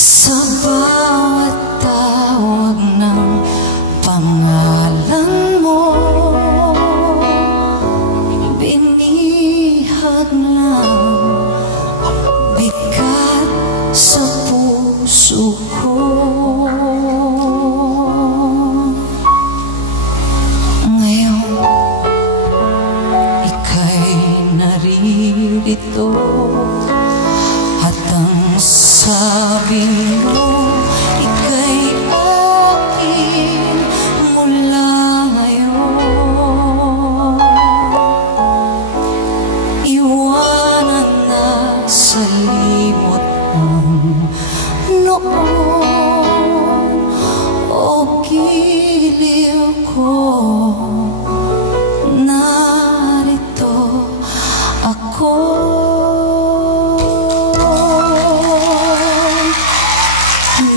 Sa bawat tawag ng pangalan mo, binihag lang bigat sa puso ko. Ngayon, ika'y naririto at ang sabi mo, ika'y akin mula ngayon. Iwanan na sa limot ng noon o giliw ko, narito ako.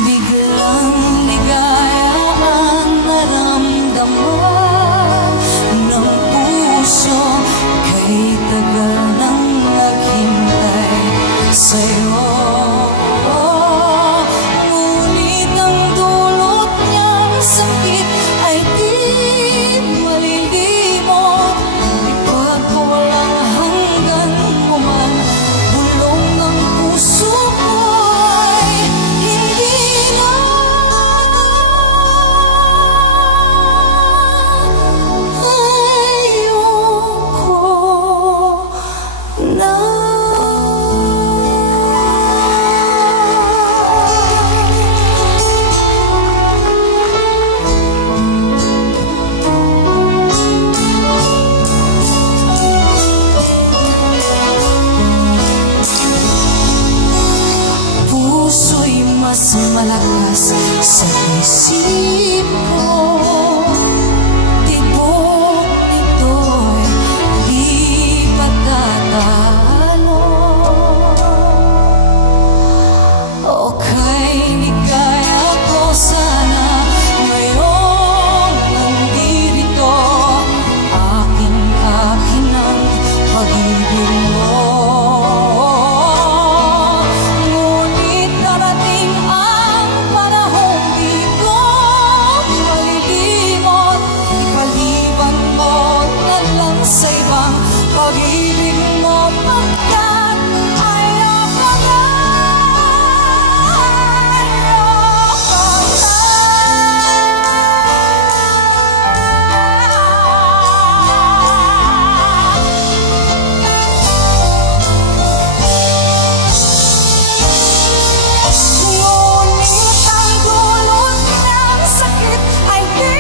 Biglang ligaya ang naramdaman ng puso, kay tagal nang naghintay sa'yo. Ngunit ang dulot niyang sakit ay di malilimot. Ipagwalang hanggan mo man, bulong ng puso ko'y hindi na ayoko na. Puso'y mas malakas sa isip ko. Tibok nito'y di patatalo. Okay, ligaya ko sana ngayong nandirito. Akin ang pag-ibig mo. Ngunit darating ang panahong di ko malilimot. Ipaliban mo na lang sa ibang pag-ibig mo, pagkat ayoko na. Ngunit ang dulot ng sakit ay di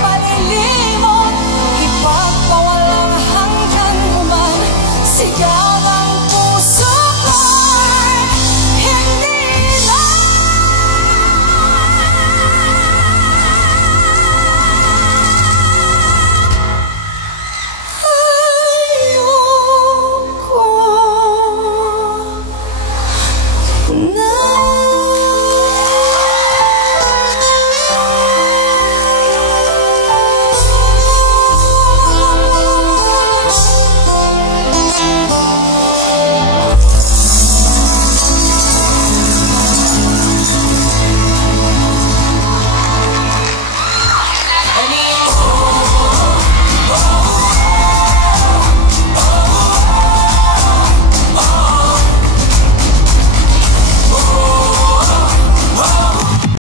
malilimot. Ipagpawalang hanggan mo man, sigaw ng puso ko'y hindi na ayoko na.